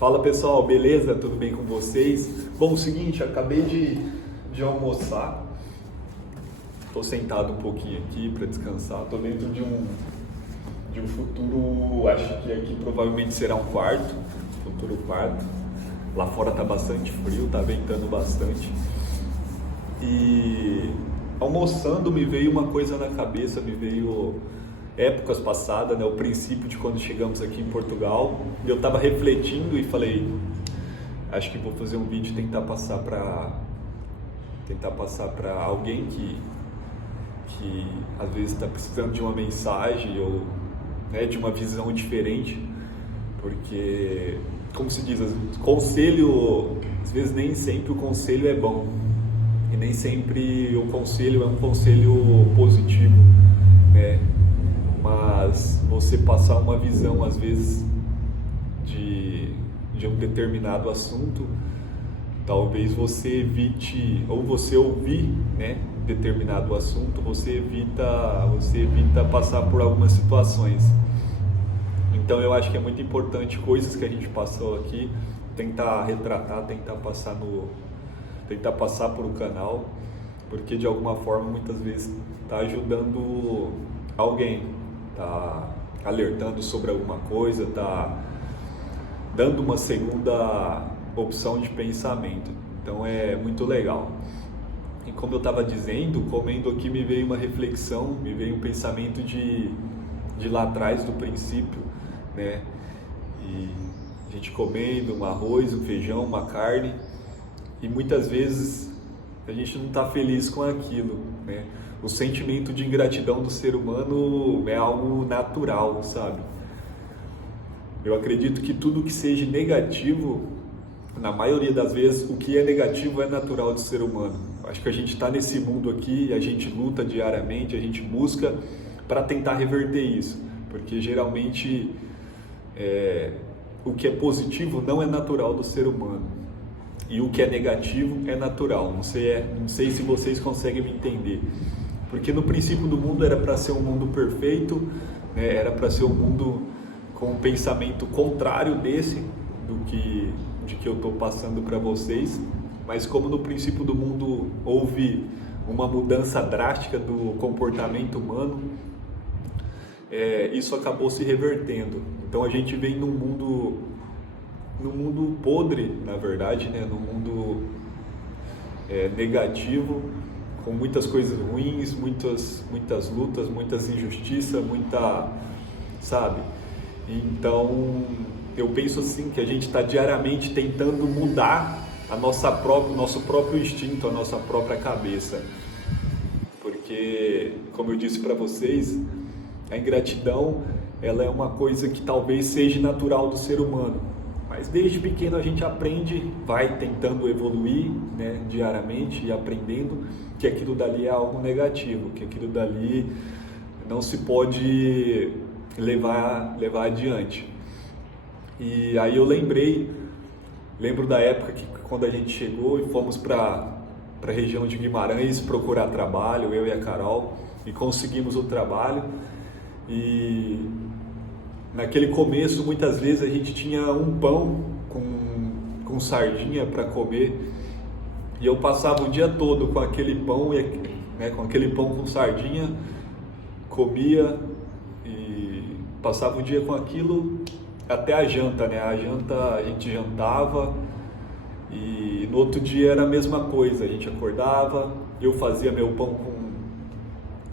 Fala pessoal, beleza? Tudo bem com vocês? Bom, o seguinte, acabei de almoçar, estou sentado um pouquinho aqui para descansar, estou dentro de um futuro, acho que aqui provavelmente será um quarto, futuro quarto. Lá fora tá bastante frio, tá ventando bastante. E almoçando me veio uma coisa na cabeça, me veio épocas passadas, né, o princípio de quando chegamos aqui em Portugal. Eu estava refletindo e falei, acho que vou fazer um vídeo e tentar passar para alguém que às vezes está precisando de uma mensagem ou, né, de uma visão diferente, porque, como se diz, conselho, às vezes nem sempre o conselho é bom e nem sempre o conselho é um conselho positivo, né? Mas você passar uma visão, às vezes, de um determinado assunto, talvez você evite, ou você ouvir, né, determinado assunto, você evita passar por algumas situações. Então eu acho que é muito importante coisas que a gente passou aqui, tentar retratar, tentar passar por o canal, porque de alguma forma muitas vezes está ajudando alguém, está alertando sobre alguma coisa, está dando uma segunda opção de pensamento. Então é muito legal. E como eu estava dizendo, comendo aqui me veio uma reflexão, me veio um pensamento de lá atrás, do princípio, né? E a gente comendo um arroz, um feijão, uma carne, e muitas vezes a gente não está feliz com aquilo, né? O sentimento de ingratidão do ser humano é algo natural, sabe? Eu acredito que tudo que seja negativo, na maioria das vezes, o que é negativo é natural do ser humano. Acho que a gente está nesse mundo aqui, a gente luta diariamente, a gente busca para tentar reverter isso, porque geralmente o que é positivo não é natural do ser humano e o que é negativo é natural. Não sei se vocês conseguem me entender. Porque no princípio do mundo era para ser um mundo perfeito, né? Era para ser um mundo com um pensamento contrário de que eu estou passando para vocês, mas como no princípio do mundo houve uma mudança drástica do comportamento humano, isso acabou se revertendo. Então a gente vem num mundo podre, na verdade, né? Num mundo negativo, com muitas coisas ruins, muitas lutas, muitas injustiças, sabe? Então, eu penso assim, que a gente está diariamente tentando mudar o nosso próprio instinto, a nossa própria cabeça. Porque, como eu disse para vocês, a ingratidão, ela é uma coisa que talvez seja natural do ser humano. Mas desde pequeno a gente aprende, vai tentando evoluir, né, diariamente e aprendendo que aquilo dali é algo negativo, que aquilo dali não se pode levar adiante. E aí eu lembro da época que quando a gente chegou e fomos para a região de Guimarães procurar trabalho, eu e a Carol, e conseguimos o trabalho. E naquele começo, muitas vezes a gente tinha um pão com sardinha para comer, e eu passava o dia todo com aquele pão, né, com aquele pão com sardinha, comia e passava o dia com aquilo até a janta, né? A janta a gente jantava e no outro dia era a mesma coisa, a gente acordava, eu fazia meu pão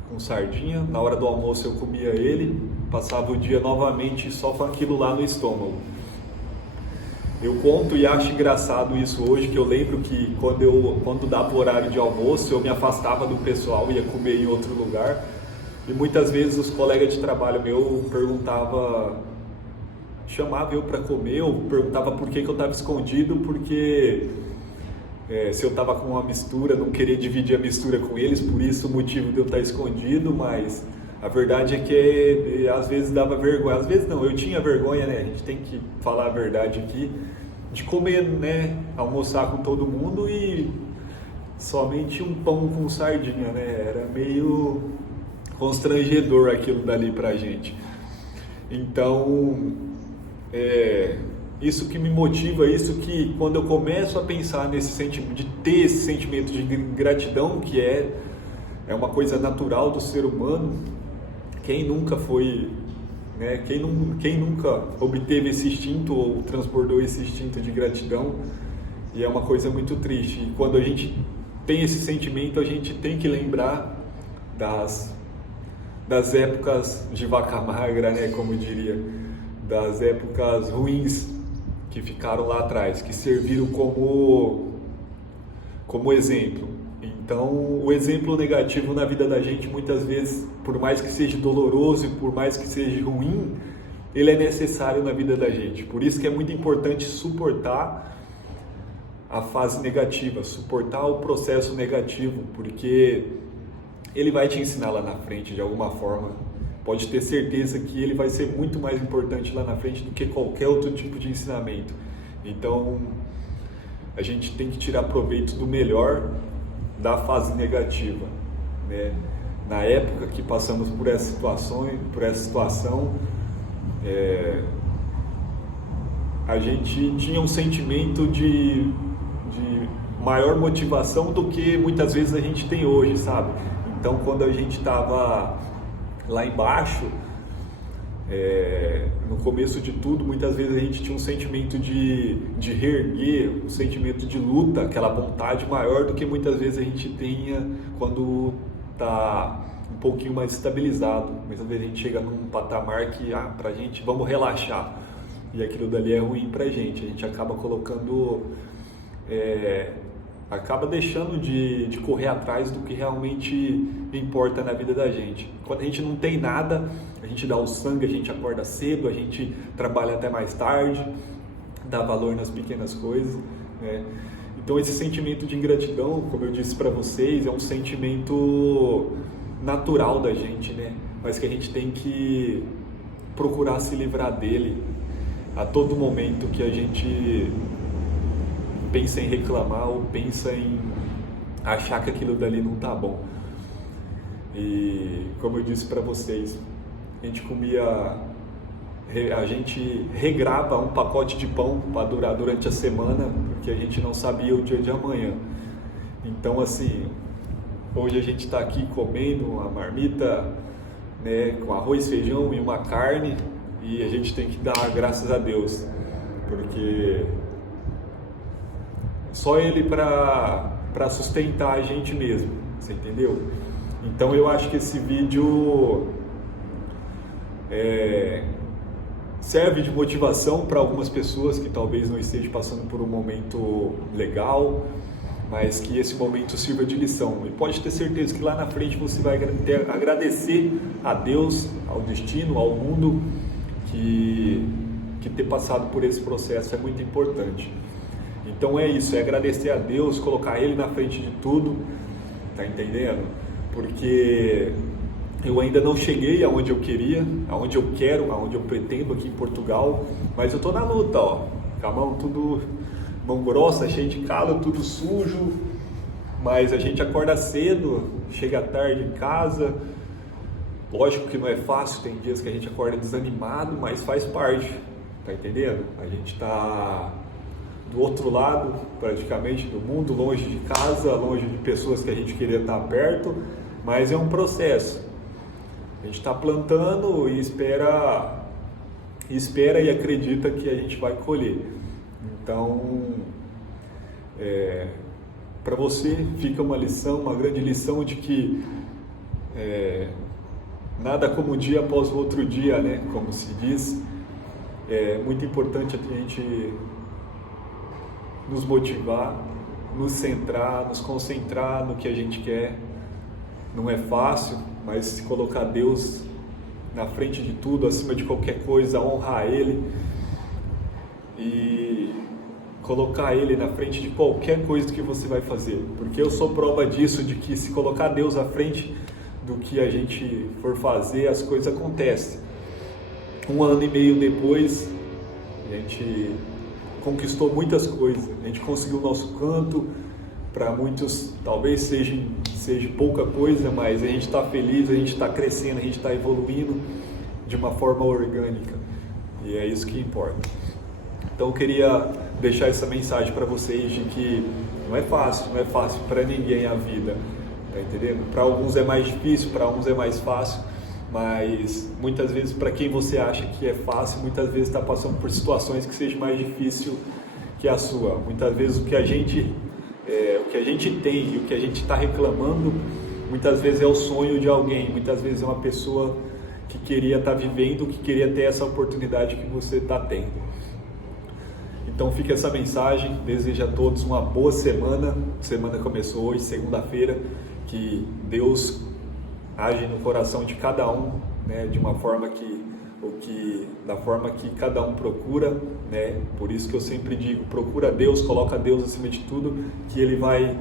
com sardinha, na hora do almoço eu comia ele, passava o dia novamente só com aquilo lá no estômago. Eu conto e acho engraçado isso hoje, que eu lembro que quando dava o horário de almoço, eu me afastava do pessoal, ia comer em outro lugar, e muitas vezes os colegas de trabalho meu chamavam eu para comer, ou perguntava por que eu estava escondido, porque se eu estava com uma mistura, não queria dividir a mistura com eles, por isso o motivo de eu estar escondido, mas a verdade é que às vezes dava vergonha, às vezes não, eu tinha vergonha, né? A gente tem que falar a verdade aqui, de comer, né? Almoçar com todo mundo e somente um pão com sardinha, né? Era meio constrangedor aquilo dali pra gente. Então, isso que me motiva, isso que quando eu começo a pensar nesse sentimento, de ter esse sentimento de gratidão, que é uma coisa natural do ser humano, quem nunca foi, né, quem nunca obteve esse instinto ou transbordou esse instinto de gratidão, e é uma coisa muito triste. E quando a gente tem esse sentimento, a gente tem que lembrar das épocas de vaca magra, né, como eu diria, das épocas ruins que ficaram lá atrás, que serviram como exemplo. Então, o exemplo negativo na vida da gente, muitas vezes, por mais que seja doloroso e por mais que seja ruim, ele é necessário na vida da gente. Por isso que é muito importante suportar a fase negativa, suportar o processo negativo, porque ele vai te ensinar lá na frente de alguma forma. Pode ter certeza que ele vai ser muito mais importante lá na frente do que qualquer outro tipo de ensinamento. Então, a gente tem que tirar proveito do melhor da fase negativa, né? Na época que passamos por essa situação, a gente tinha um sentimento de maior motivação do que muitas vezes a gente tem hoje, sabe? Então, quando a gente estava lá embaixo, no começo de tudo, muitas vezes a gente tinha um sentimento de reerguer, um sentimento de luta, aquela vontade maior do que muitas vezes a gente tenha quando está um pouquinho mais estabilizado. Muitas vezes a gente chega num patamar que, pra gente, vamos relaxar, e aquilo dali é ruim pra gente. A gente acaba colocando, acaba deixando de correr atrás do que realmente importa na vida da gente. Quando a gente não tem nada, a gente dá o sangue, a gente acorda cedo, a gente trabalha até mais tarde, dá valor nas pequenas coisas, né? Então esse sentimento de ingratidão, como eu disse para vocês, é um sentimento natural da gente, né? Mas que a gente tem que procurar se livrar dele a todo momento que a gente pensa em reclamar ou pensa em achar que aquilo dali não tá bom. E como eu disse para vocês, a gente regrava um pacote de pão para durar durante a semana, porque a gente não sabia o dia de amanhã. Então, assim, hoje a gente está aqui comendo uma marmita, né, com arroz, feijão e uma carne, e a gente tem que dar graças a Deus, porque só Ele para sustentar a gente mesmo, você entendeu? Então eu acho que esse vídeo serve de motivação para algumas pessoas que talvez não estejam passando por um momento legal, mas que esse momento sirva de lição. E pode ter certeza que lá na frente você vai agradecer a Deus, ao destino, ao mundo, que ter passado por esse processo é muito importante. Então é isso, é agradecer a Deus, colocar Ele na frente de tudo, tá entendendo? Porque eu ainda não cheguei aonde eu queria, aonde eu quero, aonde eu pretendo aqui em Portugal, mas eu tô na luta, ó, com a mão grossa, cheia de calo, tudo sujo, mas a gente acorda cedo, chega tarde em casa. Lógico que não é fácil, tem dias que a gente acorda desanimado, mas faz parte, tá entendendo? A gente tá do outro lado, praticamente, do mundo, longe de casa, longe de pessoas que a gente queria estar perto, mas é um processo. A gente está plantando e espera e acredita que a gente vai colher. Então, para você fica uma lição, uma grande lição de que nada como um dia após o outro dia, né? Como se diz. É muito importante a gente nos motivar, nos centrar, nos concentrar no que a gente quer. Não é fácil, mas se colocar Deus na frente de tudo, acima de qualquer coisa, honrar Ele e colocar Ele na frente de qualquer coisa que você vai fazer. Porque eu sou prova disso, de que se colocar Deus à frente do que a gente for fazer, as coisas acontecem. 1 ano e meio depois, a gente conquistou muitas coisas. A gente conseguiu o nosso canto. Para muitos talvez seja pouca coisa, mas a gente está feliz, a gente está crescendo, a gente está evoluindo de uma forma orgânica. E é isso que importa. Então eu queria deixar essa mensagem para vocês de que não é fácil para ninguém a vida, tá entendendo? Para alguns é mais difícil, para uns é mais fácil, mas muitas vezes para quem você acha que é fácil, muitas vezes está passando por situações que seja mais difícil que a sua. Muitas vezes o que a gente tem e o que a gente está reclamando, muitas vezes é o sonho de alguém, muitas vezes é uma pessoa que queria estar vivendo, que queria ter essa oportunidade que você está tendo. Então fica essa mensagem, desejo a todos uma boa semana. A semana começou hoje, segunda-feira, que Deus age no coração de cada um, né, de uma forma da forma que cada um procura, né? Por isso que eu sempre digo, procura Deus, coloca Deus acima de tudo, que Ele vai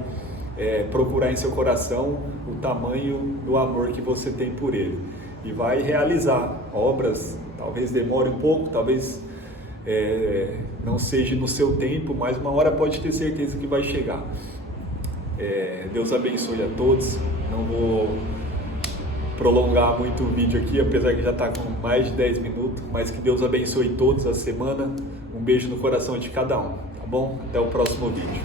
procurar em seu coração o tamanho do amor que você tem por Ele e vai realizar obras. Talvez demore um pouco, talvez não seja no seu tempo, mas uma hora pode ter certeza que vai chegar. Deus abençoe a todos. Não vou prolongar muito o vídeo aqui, apesar que já está com mais de 10 minutos, mas que Deus abençoe todos a semana. Um beijo no coração de cada um, tá bom? Até o próximo vídeo.